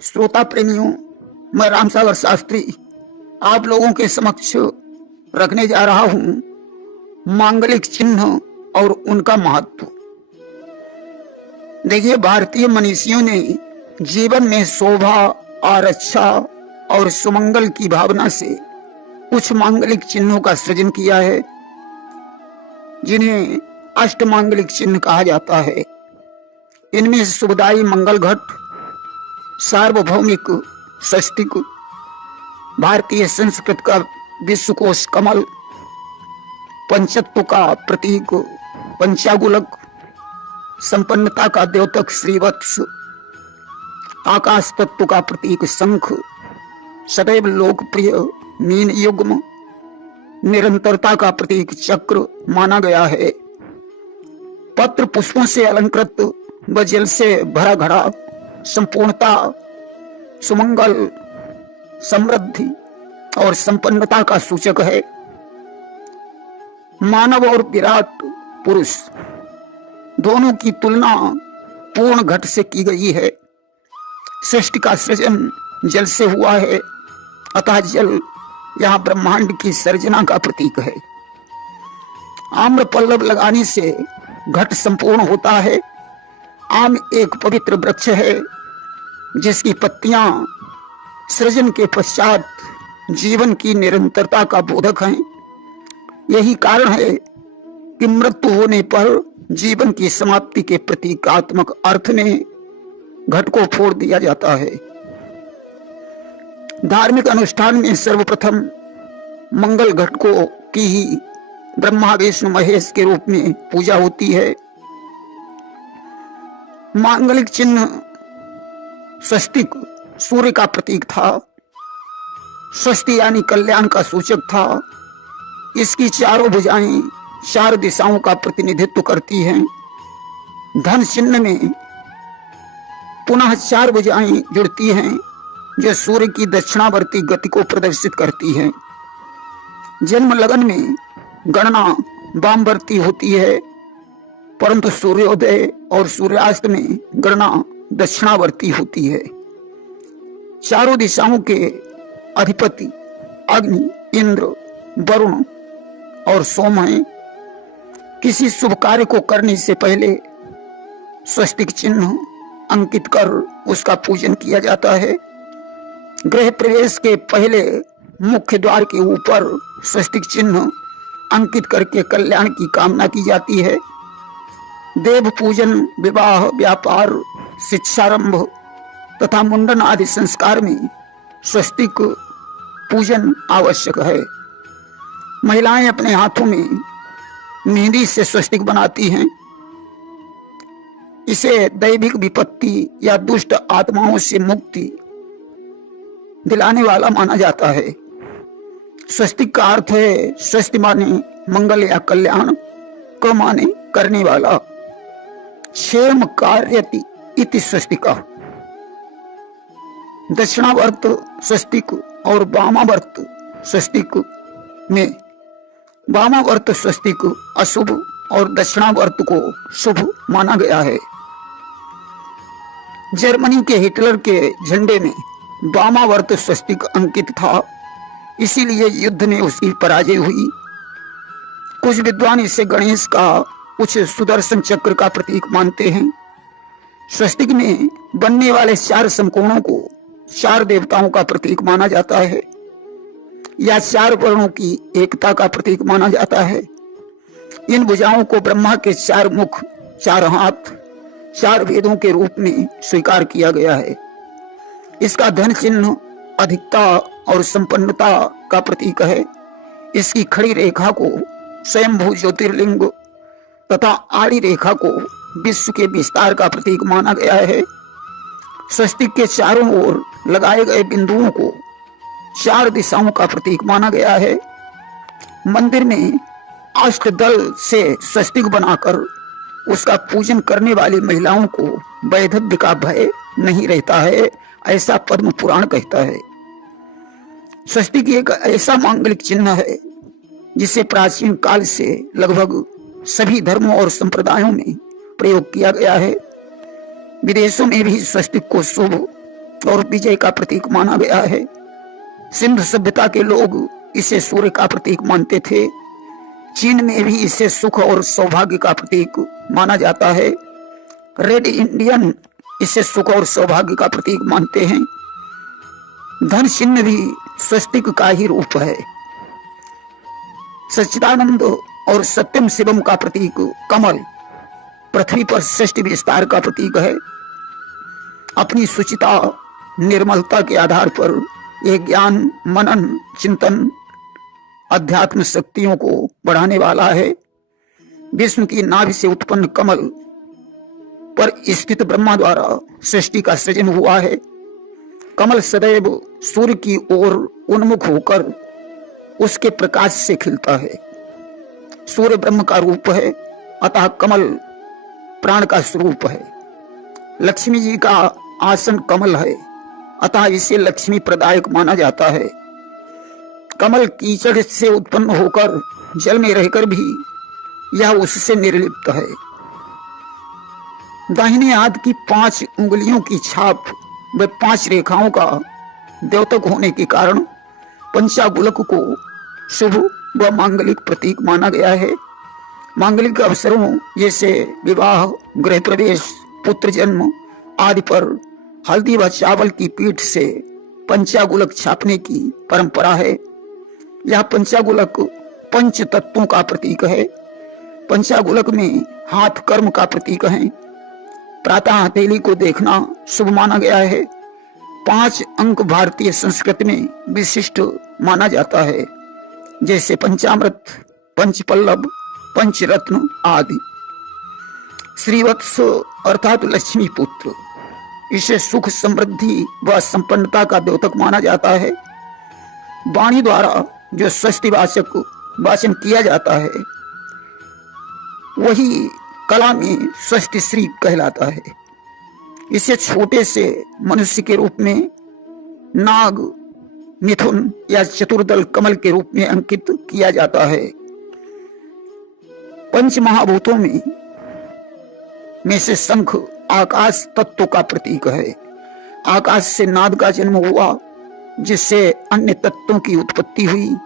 श्रोता प्रेमियों, मैं रामसागर शास्त्री आप लोगों के समक्ष रखने जा रहा हूं मांगलिक चिन्ह और उनका महत्व। देखिए, भारतीय मनीषियों ने जीवन में शोभा, आरक्षा और सुमंगल की भावना से कुछ मांगलिक चिन्हों का सृजन किया है, जिन्हें अष्टमांगलिक चिन्ह कहा जाता है। इनमें सुखदायी मंगल घट, सार्वभौमिक स्वस्तिक, भारतीय संस्कृत का विश्वकोश कमल, पंचत्व का प्रतीक पंचागुलक, संपन्नता का द्योतक श्रीवत्स, आकाश तत्व का प्रतीक शंख, सदैव लोकप्रिय मीन युग्म, निरंतरता का प्रतीक चक्र माना गया है। पत्र पुष्पों से अलंकृत व जल से भरा घड़ा संपूर्णता, सुमंगल, समृद्धि और संपन्नता का सूचक है। मानव और विराट पुरुष दोनों की तुलना पूर्ण घट से की गई है। सृष्टि का सृजन जल से हुआ है, अतः जल यहाँ ब्रह्मांड की सर्जना का प्रतीक है। आम्र पल्लव लगाने से घट संपूर्ण होता है। आम एक पवित्र वृक्ष है जिसकी पत्तियां सृजन के पश्चात जीवन की निरंतरता का बोधक हैं। यही कारण है कि मृत्यु होने पर जीवन की समाप्ति के प्रतीकात्मक अर्थ में घट को फोड़ दिया जाता है। धार्मिक अनुष्ठान में सर्वप्रथम मंगल घट को की ही ब्रह्मा विष्णु महेश के रूप में पूजा होती है। मांगलिक चिन्ह स्वस्तिक सूर्य का प्रतीक था। स्वस्ति यानी कल्याण का सूचक था। इसकी चारों भुजाएं चार दिशाओं का प्रतिनिधित्व करती हैं। धन चिन्ह में पुनः चार भुजाएं जुड़ती हैं जो सूर्य की दक्षिणावर्ती गति को प्रदर्शित करती हैं। जन्म लगन में गणना वामवर्ती होती है, परंतु सूर्योदय और सूर्यास्त में गणना दक्षिणावर्ती होती है। चारों दिशाओं के अधिपति अग्नि, इंद्र, वरुण और सोम हैं। किसी शुभ कार्य को करने से पहले स्वस्तिक चिन्ह अंकित कर उसका पूजन किया जाता है। गृह प्रवेश के पहले मुख्य द्वार के ऊपर स्वस्तिक चिन्ह अंकित करके कल्याण की कामना की जाती है। देव पूजन, विवाह, व्यापार, शिक्षारंभ तथा मुंडन आदि संस्कार में स्वस्तिक पूजन आवश्यक है। महिलाएं अपने हाथों में मेहंदी से स्वस्तिक बनाती हैं। इसे दैविक विपत्ति या दुष्ट आत्माओं से मुक्ति दिलाने वाला माना जाता है। स्वस्तिक का अर्थ है स्वस्ति माने मंगल या कल्याण, क माने करने वाला, क्षेम कार्यति इति स्वस्तिका। दक्षिणावर्त स्वस्तिक और वामावर्त स्वस्तिक में वामावर्त स्वस्तिक अशुभ और दक्षिणावर्त को शुभ माना गया है। जर्मनी के हिटलर के झंडे में वामावर्त स्वस्तिक अंकित था, इसीलिए युद्ध में उसकी पराजय हुई। कुछ विद्वान इसे गणेश का, कुछ सुदर्शन चक्र का प्रतीक मानते हैं। स्वस्तिक में बनने वाले चार समकोणों को चार देवताओं का प्रतीक माना जाता है या चार वर्णों की एकता का प्रतीक माना जाता है। इन भुजाओं को ब्रह्मा के चार मुख, चार हाथ, चार वेदों के रूप में स्वीकार किया गया है। इसका धन चिन्ह अधिकता और संपन्नता का प्रतीक है। इसकी खड़ी रेखा को स्वयंभू ज्योतिर्लिंग तथा आड़ी रेखा को विश्व के विस्तार का प्रतीक माना गया है। स्वस्तिक के चारों ओर लगाए गए बिंदुओं को चार दिशाओं का प्रतीक माना गया है। मंदिर में अष्टदल से स्वस्तिक बनाकर उसका पूजन करने वाली महिलाओं को वैधव्य का भय नहीं रहता है, ऐसा पद्म पुराण कहता है। स्वस्तिक एक ऐसा मांगलिक चिन्ह है जिसे प्राचीन काल से लगभग सभी धर्मों और संप्रदायों में प्रयोग किया गया है। विदेशों में भी स्वस्तिक को शुभ और विजय का प्रतीक माना गया है। सिंधु सभ्यता के लोग इसे सूर्य का प्रतीक मानते थे। चीन में भी इसे सुख और सौभाग्य का प्रतीक माना जाता है। रेड इंडियन इसे सुख और सौभाग्य का प्रतीक मानते हैं। धन चिन्ह भी स्वस्तिक का ही रूप है। सच्चिदानंद और सत्यम शिवम का प्रतीक कमल पृथ्वी पर सृष्टि विस्तार का प्रतीक है। अपनी सुचिता निर्मलता के आधार पर यह ज्ञान, मनन, चिंतन, अध्यात्म शक्तियों को बढ़ाने वाला है। विष्णु की नाभि से उत्पन्न कमल पर स्थित ब्रह्मा द्वारा सृष्टि का सृजन हुआ है। कमल सदैव सूर्य की ओर उन्मुख होकर उसके प्रकाश से खिलता है। सूर्य ब्रह्म का रूप है, अतः कमल प्राण का स्वरूप है। लक्ष्मी जी का आसन कमल है, अतः इसे लक्ष्मी प्रदायक माना जाता है। कमल कीचड़ से उत्पन्न होकर जल में रहकर भी यह उससे निर्लिप्त है। दाहिने हाथ की 5 उंगलियों की छाप व 5 रेखाओं का द्योतक होने के कारण पंचागुलक को शुभ व मांगलिक प्रतीक माना गया है। मांगलिक अवसरों जैसे विवाह, गृह प्रवेश, पुत्र जन्म आदि पर हल्दी व चावल की पीठ से पंचागुलक छापने की परंपरा है। यह पंचागुलक पंच तत्वों का प्रतीक है। पंचागुलक में हाथ कर्म का प्रतीक है। प्रातः हथेली को देखना शुभ माना गया है। 5 अंक भारतीय संस्कृति में विशिष्ट माना जाता है, जैसे पंचामृत, पंचपल्लव, पंचरत्न आदि। श्रीवत्स अर्थात लक्ष्मी पुत्र, इसे सुख, समृद्धि व संपन्नता का द्योतक माना जाता है। वाणी द्वारा जो स्वस्ति वाचक वाचन किया जाता है वही कला में स्वस्ति श्री कहलाता है। इसे छोटे से मनुष्य के रूप में, नाग, मिथुन या चतुर्दल कमल के रूप में अंकित किया जाता है। पंच महाभूतों में से शंख आकाश तत्व का प्रतीक है। आकाश से नाद का जन्म हुआ, जिससे अन्य तत्वों की उत्पत्ति हुई।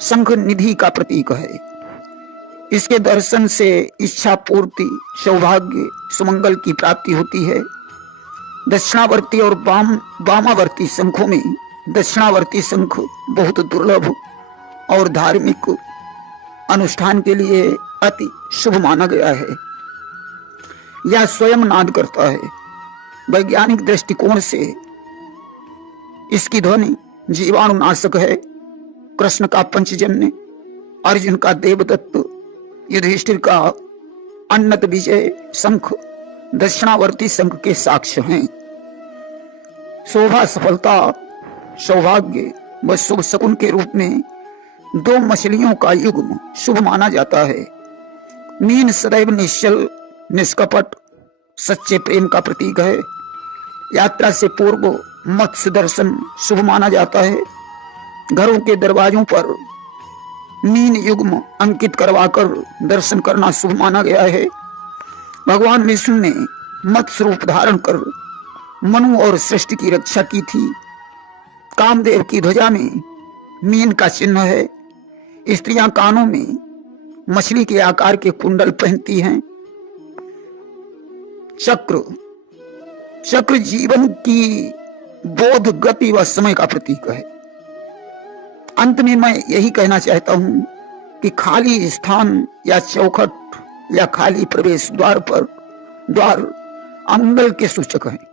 शंख निधि का प्रतीक है। इसके दर्शन से इच्छा पूर्ति, सौभाग्य, सुमंगल की प्राप्ति होती है। दक्षिणावर्ती और वामावर्ती शंखों में दक्षिणावर्ती शंख बहुत दुर्लभ और धार्मिक अनुष्ठान के लिए अति शुभ माना गया है। यह स्वयं नाद करता है। वैज्ञानिक दृष्टिकोण से इसकी ध्वनि जीवाणुनाशक है। कृष्ण का पंचजन्य, अर्जुन का देवदत्त, युधिष्ठिर का अन्नत विजय शंख दक्षिणावर्ती शंख के साक्ष्य हैं। शोभा, सफलता, सौभाग्य व शुभ शकुन के रूप में 2 मछलियों का युग्म शुभ माना जाता है। मीन सदैव निश्चल, निष्कपट, सच्चे प्रेम का प्रतीक है। यात्रा से पूर्व मत्स्य दर्शन शुभ माना जाता है। घरों के दरवाजों पर मीन युग्म अंकित करवाकर दर्शन करना शुभ माना गया है। भगवान विष्णु ने मत्स्य रूप धारण कर मनु और सृष्टि की रक्षा की थी। कामदेव की ध्वजा में मीन का चिन्ह है। स्त्रियां कानों में मछली के आकार के कुंडल पहनती हैं। चक्र जीवन की बोध, गति व समय का प्रतीक है। अंत में मैं यही कहना चाहता हूं कि खाली स्थान या चौखट या खाली प्रवेश द्वार अमंगल के सूचक हैं।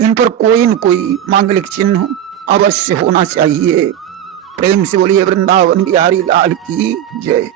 इन पर कोई न कोई मांगलिक चिन्ह अवश्य होना चाहिए। प्रेम से बोलिए वृंदावन बिहारी लाल की जय।